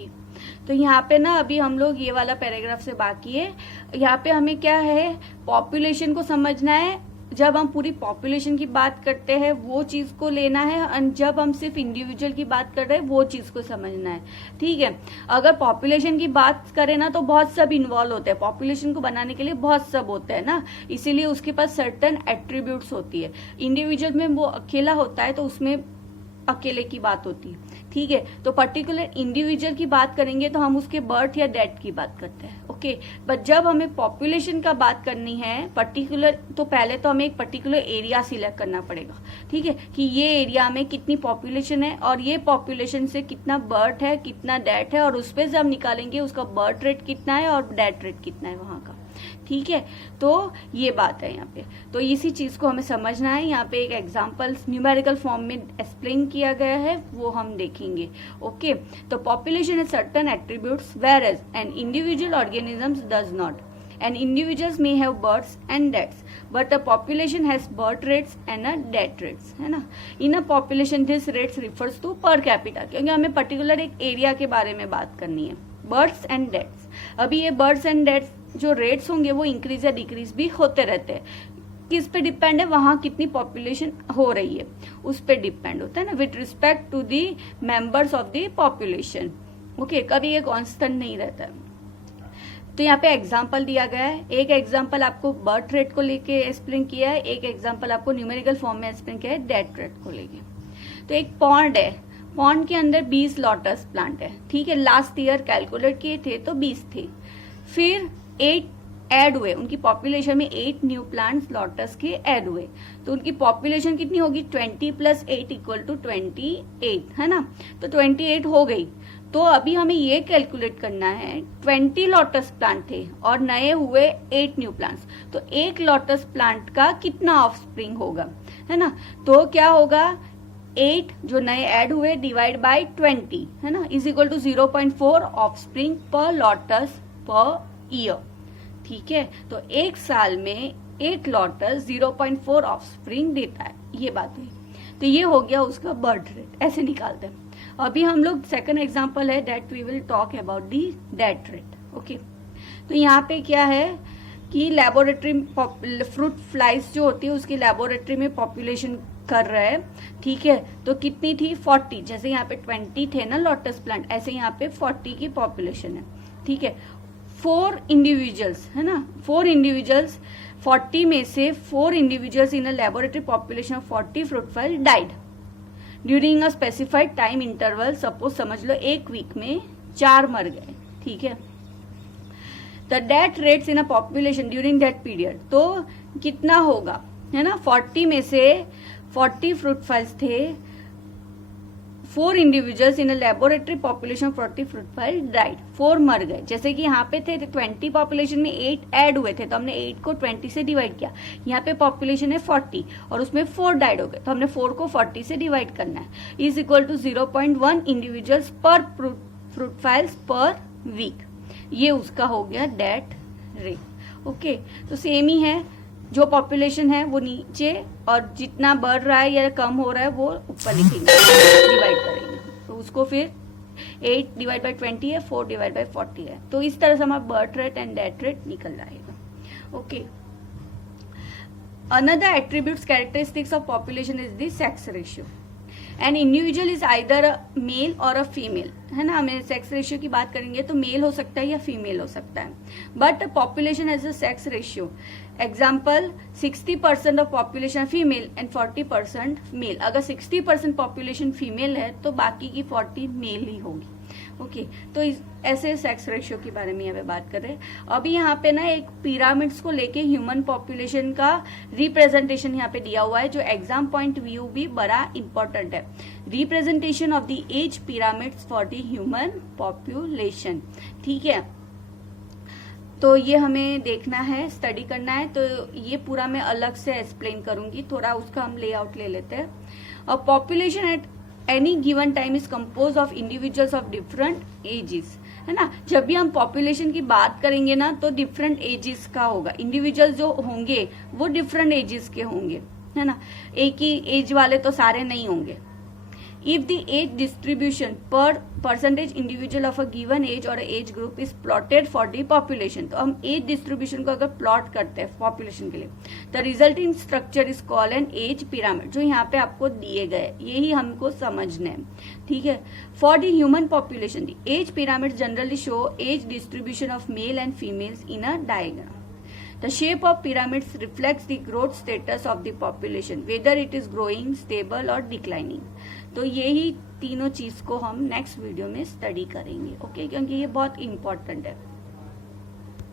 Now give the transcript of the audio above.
देखिए, तो यहाँ पे ना अभी हम लोग ये वाला पैराग्राफ से बाकी है। यहाँ पे हमें क्या है, पॉपुलेशन को समझना है। जब हम पूरी पॉपुलेशन की बात करते हैं वो चीज को लेना है, और जब हम सिर्फ इंडिविजुअल की बात कर रहे हैं वो चीज को समझना है। ठीक है, अगर पॉपुलेशन की बात करें ना तो बहुत सब इन्वॉल्व होते हैं, पॉपुलेशन को बनाने के लिए बहुत सब होते हैं ना, इसीलिए उसके पास सर्टेन एट्रीब्यूट्स होती है। इंडिविजुअल में वो अकेला होता है तो उसमें अकेले की बात होती है। ठीक है, तो पर्टिकुलर इंडिविजुअल की बात करेंगे तो हम उसके बर्थ या डेथ की बात करते हैं। ओके, बट जब हमें पॉपुलेशन का बात करनी है पर्टिकुलर, तो पहले तो हमें एक पर्टिकुलर एरिया सिलेक्ट करना पड़ेगा। ठीक है, कि ये एरिया में कितनी पॉपुलेशन है और ये पॉपुलेशन से कितना बर्थ है, कितना डेथ है, और उस पर जब निकालेंगे उसका बर्थ रेट कितना है और डेथ रेट कितना है वहां का। ठीक है, तो ये बात है यहाँ पे, तो इसी चीज को हमें समझना है। यहाँ पे एक एग्जांपल न्यूमेरिकल फॉर्म में एक्सप्लेन किया गया है, वो हम देखेंगे। ओके, तो population has certain attributes whereas an individual organisms does not. And individuals may have births and deaths, but a population has birth rates and a death rates, है ना। In a population this rates refers to per capita, क्योंकि हमें particular एक area के बारे में बात करनी है। बर्थ्स एंड डेथ्स, अभी ये बर्थ्स एंड डेथ्स जो रेट्स होंगे वो इंक्रीज या डिक्रीज भी होते रहते हैं। किस पे डिपेंड है, वहां कितनी पॉपुलेशन हो रही है उस पे डिपेंड होता है ना, with respect to the members of the population. Okay, कभी ये कांस्टेंट नहीं रहता है। तो यहाँ पे एग्जाम्पल दिया गया है, एक एग्जाम्पल आपको बर्थ रेट को लेके एक्सप्लेन किया है, एक एग्जाम्पल आपको न्यूमेरिकल फॉर्म में एक्सप्लेन किया है डेथ रेट को लेके। तो एक पॉन्ड है, पॉन्ड के अंदर 20 लोटस प्लांट है। ठीक है, लास्ट ईयर कैलकुलेट किए थे तो 20 थे, फिर 8 ऐड हुए, उनकी पॉपुलेशन में 8 न्यू प्लांट्स लोटस के ऐड हुए, तो उनकी पॉपुलेशन कितनी होगी, 20 + 8 = 28, है ना। तो 28 हो गई। तो अभी हमें ये कैलकुलेट करना है, 20 लोटस प्लांट थे और नए हुए 8 न्यू प्लांट्स, तो एक लोटस प्लांट का कितना ऑफस्प्रिंग होगा, है ना। तो क्या होगा, 8 जो नए ऐड हुए डिवाइड बाय 20, है ना, = 0.4 ऑफस्प्रिंग पर लोटस पर ईयर। ठीक है, तो एक साल में एक लोटस 0.4 ऑफस्प्रिंग देता है, ये बात हुई। तो ये हो गया उसका बर्थ रेट, ऐसे निकालते हैं। अभी हम लोग सेकंड एग्जांपल है that we will talk about the death rate. Okay, तो यहाँ पे क्या है कि लेबोरेटरी फ्रूट फ्लाइज जो होती है उसकी लेबोरेटरी में पॉपुलेशन कर रहा है। ठीक है, तो कितनी थी, 40, जैसे यहाँ पे 20 थे ना लोटस प्लांट, ऐसे यहाँ पे 40 की पॉपुलेशन है। ठीक है, 4 इंडिविजुअल्स, है ना, 4 इंडिविजुअल्स, 40 में से 4 individuals in a laboratory population of 40 fruit fly died during a specified time interval. Suppose समझ लो 1 वीक में 4 मर गए। ठीक है, the death rates in a population during that period, तो कितना होगा, है ना, 40 में से 40 फ्रूट फ्लाइज थे, 4 individuals in a laboratory population 40 fruit fly died, 4 मर गए। जैसे कि यहाँ पे थे 20 पॉपुलेशन में 8 ऐड हुए थे, तो हमने 8 को 20 से डिवाइड किया। यहाँ पे पॉपुलेशन है 40 और उसमें 4 डाइड हो गए, तो हमने 4 को 40 से डिवाइड करना है, = 0.1 इंडिविजुअल्स पर फ्रूट फ्लाइज पर वीक। ये उसका हो गया डेथ रेट। ओके, तो सेम ही है, जो पॉपुलेशन है वो नीचे और जितना बढ़ रहा है या कम हो रहा है वो ऊपर लिखेंगे, डिवाइड करेंगे, तो उसको फिर 8 / 20 है, 4 / 40 है, तो इस तरह से हमारा birth rate and death rate निकल जाएगा। Okay, another attributes characteristics of population is the sex ratio. An individual is either a male or a female, है ना। हमें सेक्स रेशियो की बात करेंगे तो मेल हो सकता है या फीमेल हो सकता है, but population has a sex ratio. Example, 60% of population female and 40% male. अगर 60% पॉपुलेशन फीमेल है तो बाकी की 40 मेल ही होगी। ओके, तो ऐसे सेक्स रेशियो के बारे में यहाँ पे बात कर रहे हैं। अभी यहाँ पे ना एक पिरामिड्स को लेके ह्यूमन पॉपुलेशन का रिप्रेजेंटेशन यहाँ पे दिया हुआ है, जो एग्जाम पॉइंट व्यू भी बड़ा इंपॉर्टेंट है। Representation of the age pyramids for the human population. ठीक है, तो ये हमें देखना है, स्टडी करना है, तो ये पूरा मैं अलग से एक्सप्लेन करूंगी, थोड़ा उसका हम लेआउट ले लेते हैं। और population at any given time is compose of individuals of different ages, है ना। जब भी हम पॉपुलेशन की बात करेंगे ना तो डिफरेंट एजेस का होगा, इंडिविजुअल जो होंगे वो डिफरेंट एजेस के होंगे, है ना, एक ही एज वाले तो सारे नहीं होंगे। if the age distribution per percentage individual of a given age or age group is plotted for the population, तो हम age distribution को अगर plot करते हैं population के लिए, the resulting structure is called an age pyramid, जो यहाँ पे आपको दिए गए, यही हमको समझना है, ठीक है। For the human population, the age pyramids generally show age distribution of male and females in a diagram. The shape of pyramids reflects the growth status of the population, whether it is growing, stable or declining. तो यही तीनों चीज को हम next video में study करेंगे, okay, क्योंकि ये बहुत इंपॉर्टेंट है।